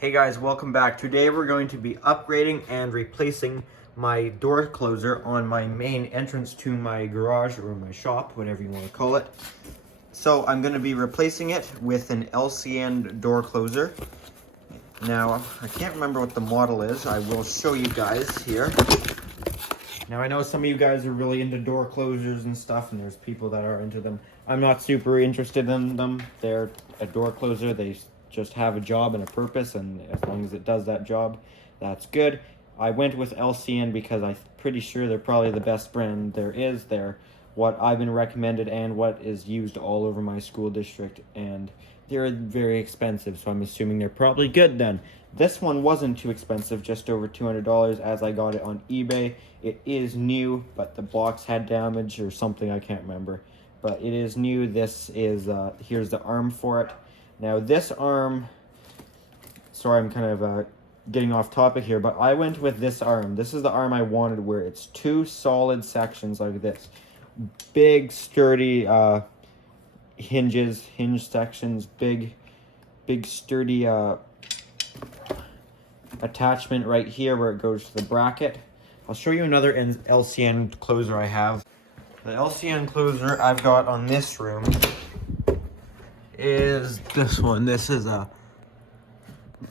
Hey guys, welcome back. Today we're going to be upgrading and replacing my door closer on my main entrance to my garage or my shop, whatever you want to call it. So I'm going to be replacing it with an LCN door closer. Now, I can't remember what the model is. I will show you guys here. Now, I know some of you guys are really into door closers and stuff, and there's people that are into them. I'm not super interested in them. They're a door closer. They just have a job and a purpose, and as long as it does that job, that's good. I went with LCN because I'm pretty sure they're probably the best brand there is. They're what I've been recommended and what is used all over my school district, and they're very expensive, so I'm assuming they're probably good then. This one wasn't too expensive, just over $200 as I got it on eBay. It is new, but the box had damage or something, I can't remember. But it is new. This is, here's the arm for it. Now this arm, sorry I'm kind of getting off topic here, but I went with this arm. This is the arm I wanted, where it's two solid sections like this. Big, sturdy hinge sections, big sturdy attachment right here where it goes to the bracket. I'll show you another LCN closer I have. The LCN closer I've got on this room is this one. This is a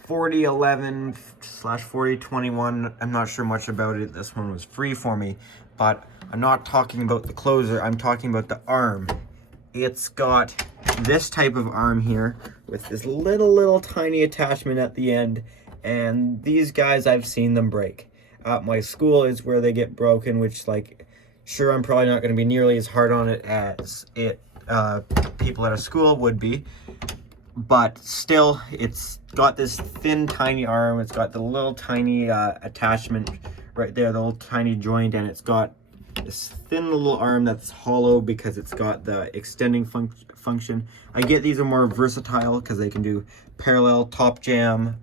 4011/4021. I'm not sure much about it. This one was free for me, but I'm not talking about the closer. I'm talking about the arm. It's got this type of arm here with this little tiny attachment at the end, and these guys, I've seen them break. At my school is where they get broken, which, like, sure, I'm probably not going to be nearly as hard on it as people at a school would be, but still, it's got this thin, tiny arm. It's got the little tiny attachment right there, the little tiny joint, and it's got this thin little arm that's hollow because it's got the extending function. I get these are more versatile because they can do parallel, top jam,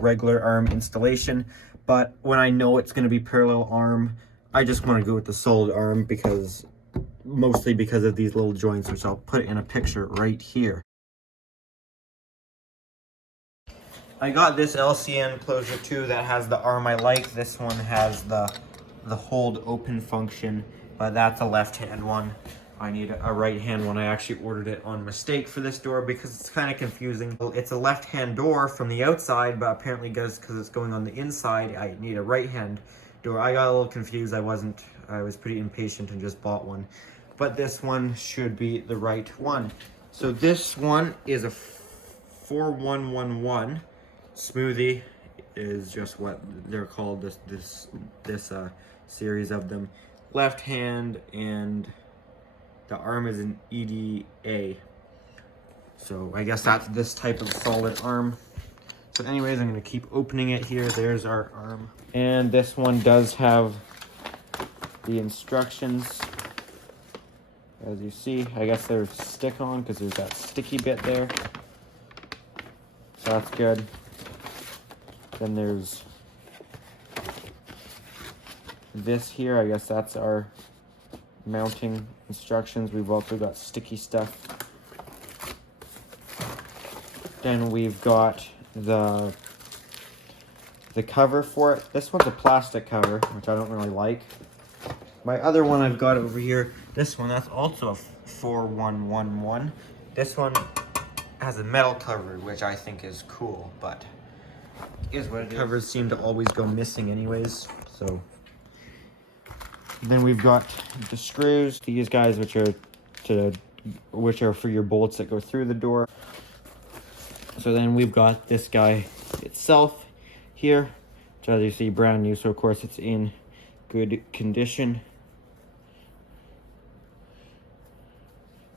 regular arm installation, but when I know it's going to be parallel arm, I just want to go with the solid arm, because mostly because of these little joints, which I'll put in a picture right here. I got this LCN closer too that has the arm I like. This one has the hold open function, but that's a left-hand one. I need a right-hand one. I actually ordered it on mistake for this door because it's kind of confusing. It's a left-hand door from the outside, but apparently because it's going on the inside, I need a right-hand door. I got a little confused. I was pretty impatient and just bought one. But this one should be the right one. So this one is a 4111. Smoothie is just what they're called, this series of them. Left hand, and the arm is an EDA. So I guess that's this type of solid arm. So anyways, I'm going to keep opening it here. There's our arm. And this one does have the instructions. As you see, I guess they're stick-on because there's that sticky bit there. So that's good. Then there's this here. I guess that's our mounting instructions. We've also got sticky stuff. Then we've got the cover for it. This one's a plastic cover, which I don't really like. My other one I've got over here, this one, that's also a 4111. This one has a metal cover, which I think is cool, but is what it is. Covers seem to always go missing anyways, so. Then we've got the screws, these guys, which are for your bolts that go through the door. So then we've got this guy itself here, which, as you see, brand new, so of course it's in good condition.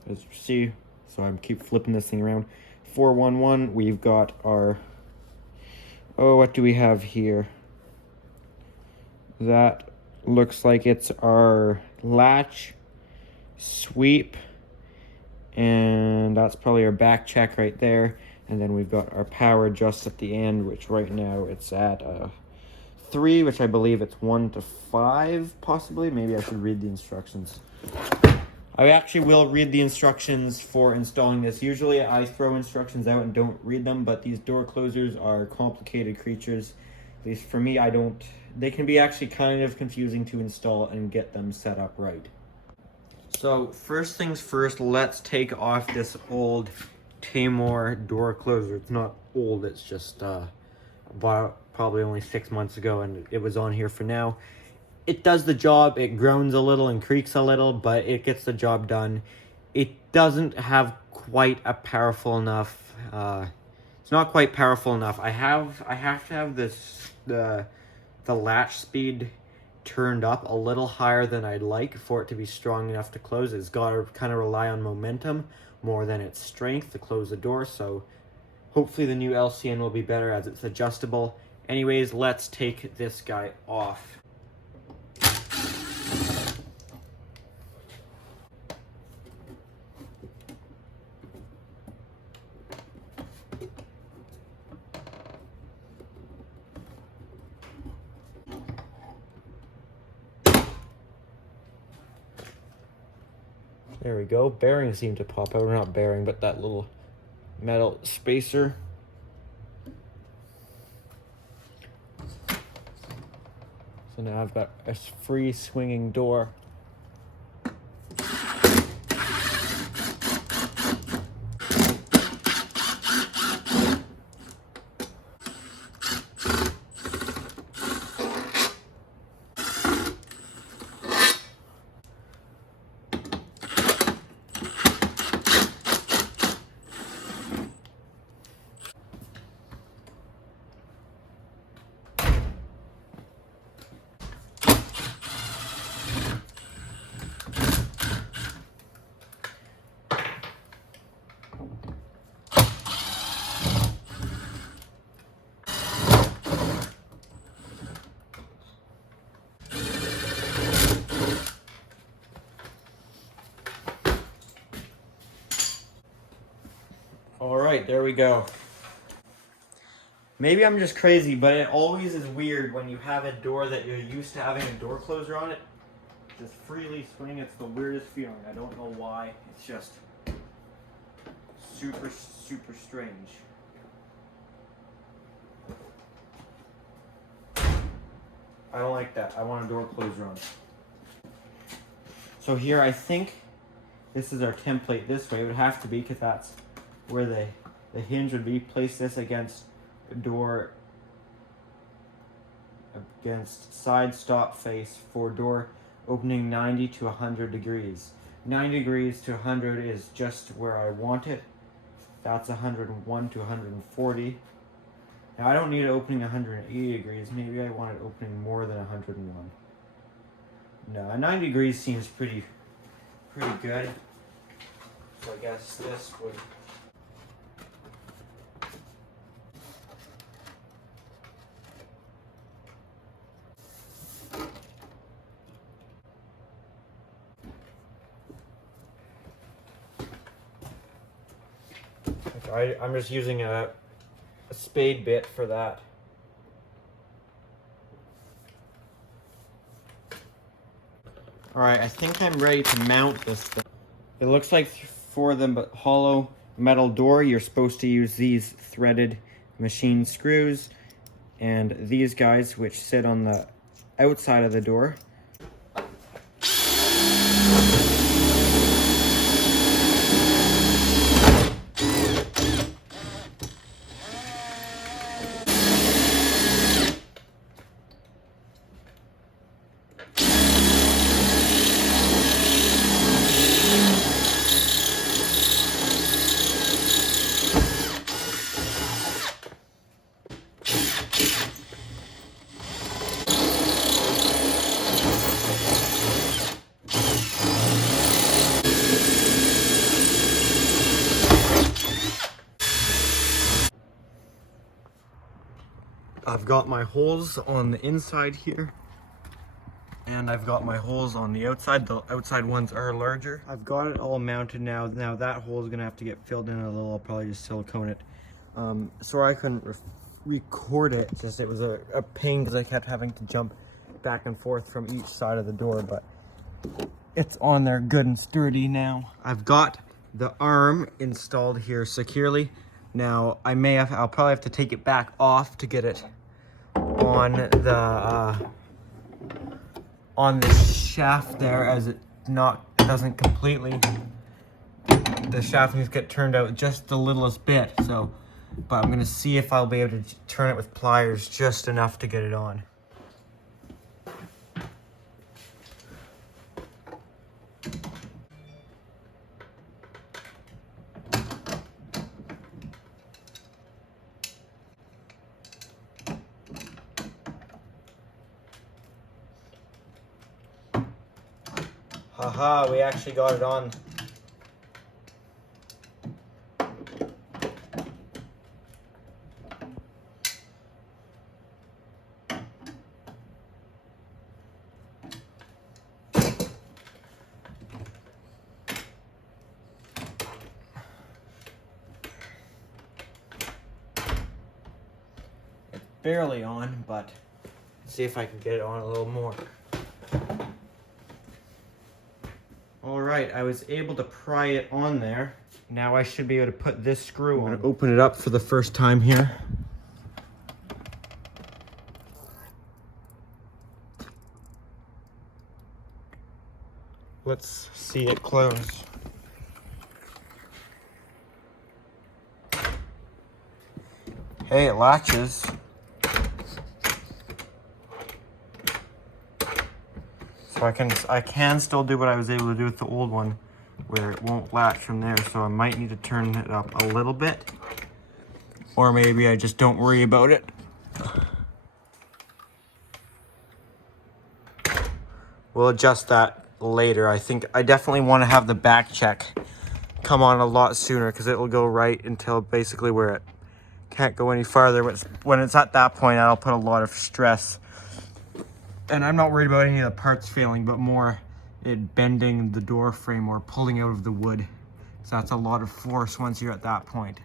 As you see, so I keep flipping this thing around. 411, we've got our, what do we have here? That looks like it's our latch, sweep, and that's probably our back check right there. And then we've got our power just at the end, which right now it's at 3, which I believe it's 1 to 5, possibly. Maybe I should read the instructions. I actually will read the instructions for installing this. Usually I throw instructions out and don't read them, but these door closers are complicated creatures. At least for me, they can be actually kind of confusing to install and get them set up right. So first things first, let's take off this old Tamor door closer. It's not old, it's just bought probably only 6 months ago, and it was on here for now. It does the job. It groans a little and creaks a little, but it gets the job done. It doesn't have quite a powerful enough. It's not quite powerful enough. I have to have the latch speed turned up a little higher than I'd like for it to be strong enough to close. It's got to kind of rely on momentum more than its strength to close the door. So hopefully the new LCN will be better as it's adjustable. Anyways, let's take this guy off. There we go. Bearings seem to pop out. Not bearing, but that little metal spacer. So now I've got a free swinging door. Alright, there we go. Maybe I'm just crazy, but it always is weird when you have a door that you're used to having a door closer on it. Just freely swing, it's the weirdest feeling. I don't know why. It's just super, super strange. I don't like that. I want a door closer on it. So here, I think this is our template this way. It would have to be, because that's where the hinge would be. Place this against a door, against side stop face for door opening 90 to 100 degrees. 90 degrees to 100 is just where I want it. That's 101 to 140. Now I don't need it opening 180 degrees. Maybe I want it opening more than 101. No, 90 degrees seems pretty good. So I guess this would. I'm just using a spade bit for that. Alright, I think I'm ready to mount this thing. It looks like for the hollow metal door, you're supposed to use these threaded machine screws and these guys, which sit on the outside of the door. I've got my holes on the inside here, and I've got my holes on the outside. The outside ones are larger. I've got it all mounted now. Now that hole is gonna have to get filled in a little. I'll probably just silicone it. Sorry I couldn't record it. Just it was a pain because I kept having to jump back and forth from each side of the door, but it's on there good and sturdy now. I've got the arm installed here securely. Now I'll probably have to take it back off to get it on the shaft there, as it doesn't completely. The shaft needs to get turned out just the littlest bit. So, but I'm gonna see if I'll be able to turn it with pliers just enough to get it on. Haha, we actually got it on. It's barely on, but let's see if I can get it on a little more. Alright, I was able to pry it on there. Now I should be able to put this screw on. I'm gonna open it up for the first time here. Let's see it close. Hey, it latches. So I can still do what I was able to do with the old one, where it won't latch from there. So I might need to turn it up a little bit, or maybe I just don't worry about it. We'll adjust that later. I think I definitely want to have the back check come on a lot sooner, because it will go right until basically where it can't go any farther. When it's at that point, that'll put a lot of stress. And I'm not worried about any of the parts failing, but more it bending the door frame or pulling out of the wood. So that's a lot of force once you're at that point.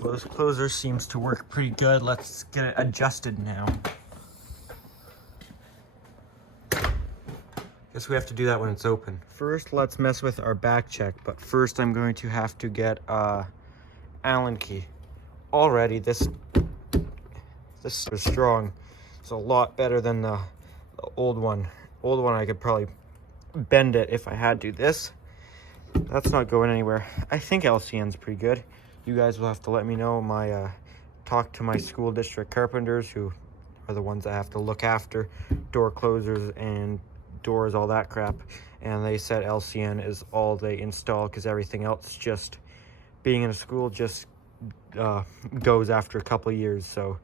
Well, this closer seems to work pretty good. Let's get it adjusted now. Guess we have to do that when it's open. First, let's mess with our back check, but first I'm going to have to get a Allen key. Already, this is strong. It's a lot better than the old one. Old one, I could probably bend it if I had to. That's not going anywhere. I think LCN's pretty good. You guys will have to let me know. Talk to my school district carpenters, who are the ones that have to look after door closers and doors, all that crap, and they said LCN is all they install, because everything else, just being in a school, just goes after a couple of years. So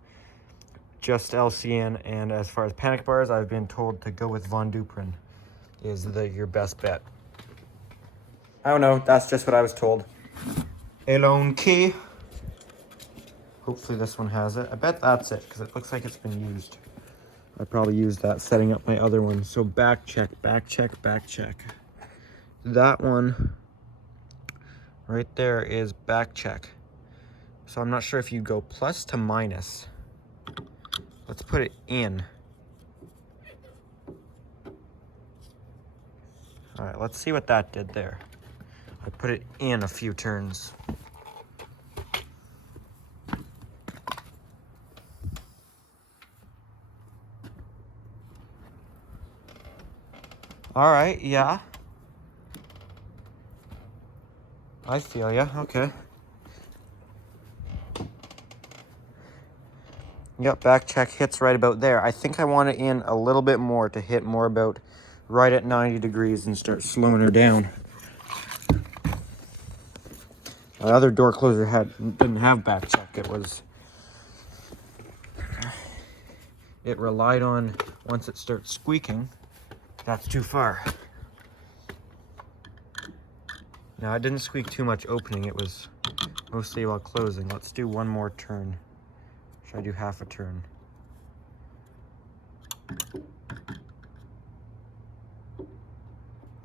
just LCN. And as far as panic bars, I've been told to go with Von Duprin is your best bet. I don't know, that's just what I was told. Allen key. Hopefully this one has it. I bet that's it, because it looks like it's been used. I probably used that setting up my other one. So back check, back check, back check. That one right there is back check. So I'm not sure if you go plus to minus. Let's put it in. All right, let's see what that did there. I put it in a few turns. All right, yeah. I feel ya, okay. Yep, back check hits right about there. I think I want it in a little bit more to hit more about right at 90 degrees and start slowing her down. My other door closer didn't have back check. It relied on, once it starts squeaking, that's too far. Now, I didn't squeak too much opening. It was mostly while closing. Let's do one more turn. Should I do half a turn?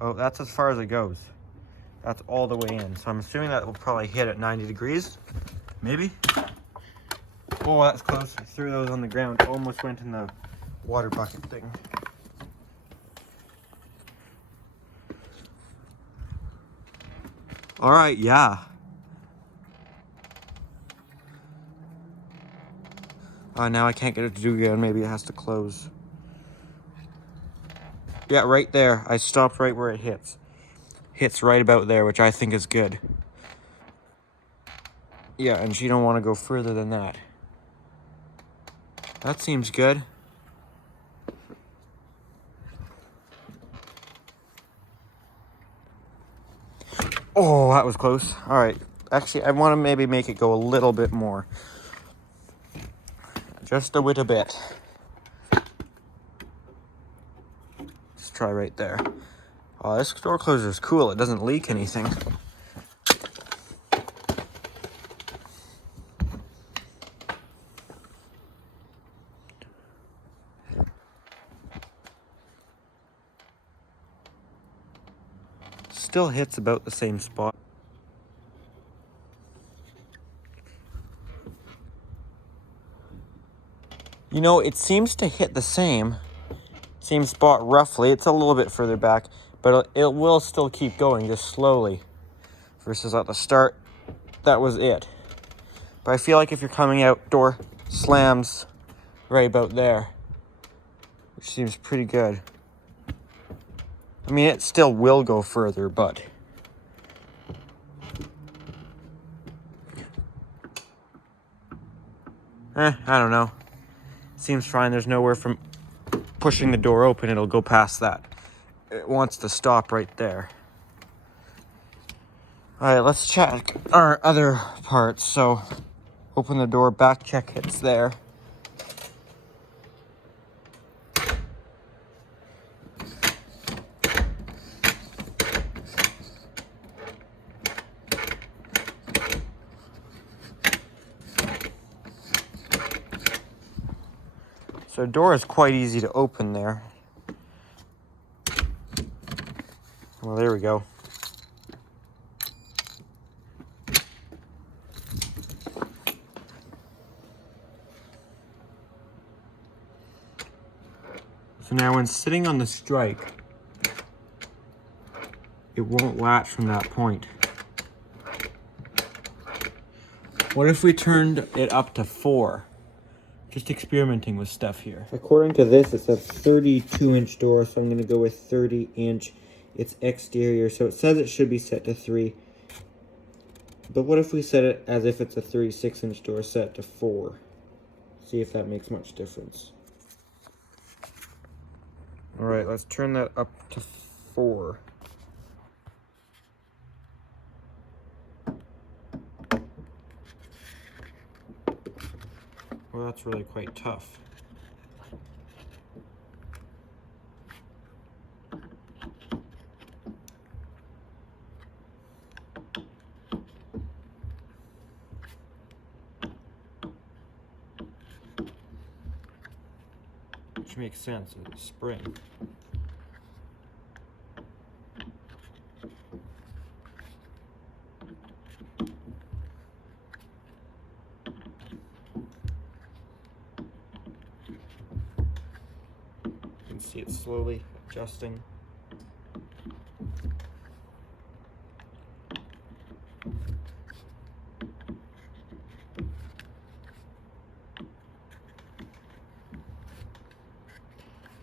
Oh, that's as far as it goes. That's all the way in. So I'm assuming that will probably hit at 90 degrees. Maybe? Oh, that's close. I threw those on the ground. Almost went in the water bucket thing. All right, yeah. Now I can't get it to do again. Maybe it has to close. Yeah, right there. I stopped right where it hits. Hits right about there, which I think is good. Yeah, and she don't want to go further than that. That seems good. Oh, that was close. All right. Actually, I want to maybe make it go a little bit more. Just a little bit. Let's try right there. Oh, this door closer is cool. It doesn't leak anything. Still hits about the same spot. You know, it seems to hit the same spot roughly. It's a little bit further back, but it will still keep going just slowly. Versus at the start, that was it. But I feel like if you're coming out, door slams right about there, which seems pretty good. I mean, it still will go further, but I don't know. Seems fine. There's nowhere from pushing the door open. It'll go past that. It wants to stop right there. All right, let's check our other parts. So open the door, back check hits there. So the door is quite easy to open there. Well, there we go. So now when sitting on the strike, it won't latch from that point. What if we turned it up to 4? Just experimenting with stuff here. According to this, it's a 32-inch door, so I'm going to go with 30-inch. It's exterior, so it says it should be set to 3. But what if we set it as if it's a 36-inch door set to 4? See if that makes much difference. All right, let's turn that up to 4. Well, that's really quite tough. Which makes sense, it's a spring. You can see it slowly adjusting.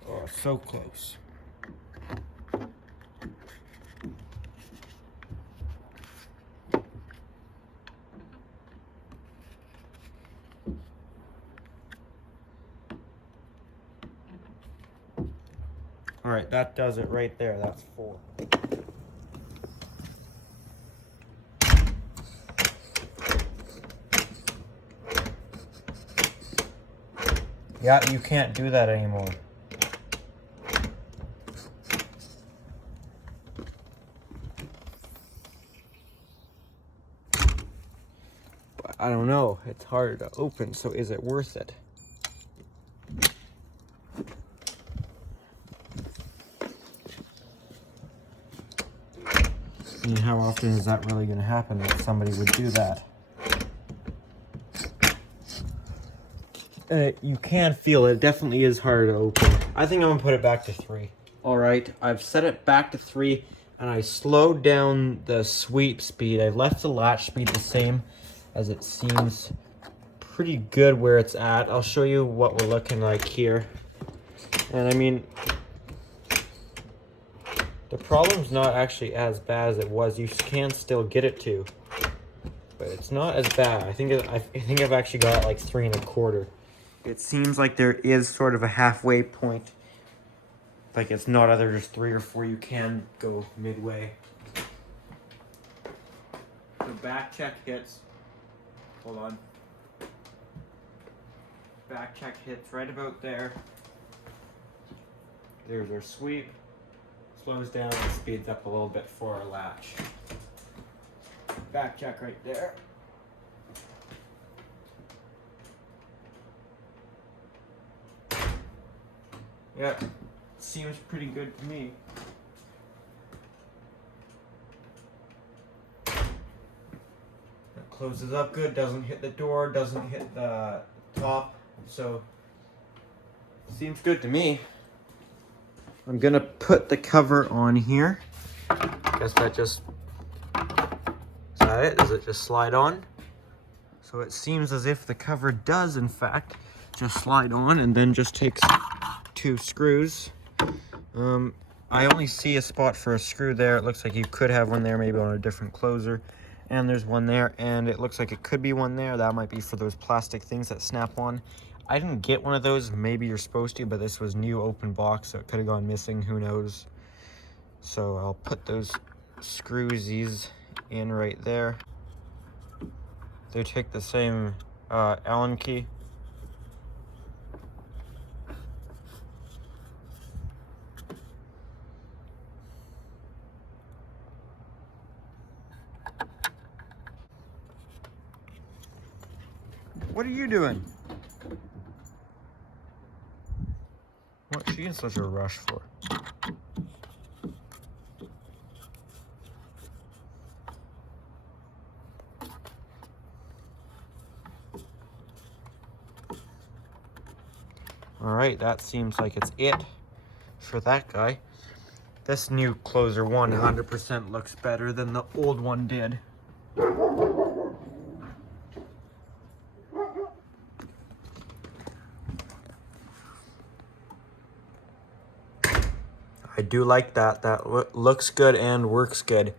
Oh, so close. All right, that does it right there. That's 4. Yeah, you can't do that anymore. But I don't know. It's harder to open, so is it worth it? I mean, how often is that really going to happen that somebody would do that? You can feel it. It definitely is hard to open. I think I'm gonna put it back to 3. All right, I've set it back to 3, and I slowed down the sweep speed. I left the latch speed the same, as it seems pretty good where it's at. I'll show you what we're looking like here. And I mean, the problem's not actually as bad as it was. You can still get it to, but it's not as bad. I think I've actually got like 3 1/4. It seems like there is sort of a halfway point. Like it's not either just 3 or 4. You can go midway. The back check hits. Hold on. Back check hits right about there. There's our sweep. Slows down and speeds up a little bit for our latch. Back check right there. Yeah, seems pretty good to me. That closes up good, doesn't hit the door, doesn't hit the top, so seems good to me. I'm gonna put the cover on here. Guess that just, is that it? Does it just slide on? So it seems as if the cover does in fact just slide on, and then just takes 2 screws. I only see a spot for a screw there. It looks like you could have one there, maybe on a different closer. And there's one there, and it looks like it could be one there. That might be for those plastic things that snap on. I didn't get one of those. Maybe you're supposed to, but this was new open box, so it could have gone missing. Who knows? So I'll put those screwsies in right there. They take the same Allen key. What are you doing? What's she in such a rush for? Alright, that seems like it's it for that guy. This new closer 100% looks better than the old one did. I do like that. That looks good and works good.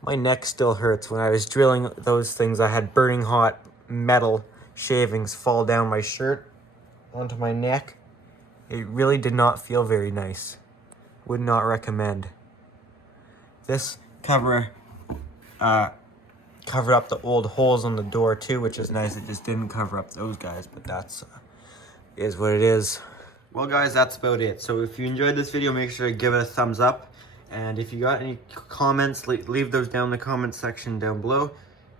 My neck still hurts. When I was drilling those things, I had burning hot metal shavings fall down my shirt onto my neck. It really did not feel very nice. Would not recommend. This cover covered up the old holes on the door too, which is nice. It just didn't cover up those guys, but that's is what it is. Well guys, that's about it. So if you enjoyed this video, make sure to give it a thumbs up. And if you got any comments, leave those down in the comment section down below.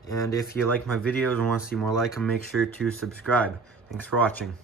And if you like my videos and want to see more like them, make sure to subscribe. Thanks for watching.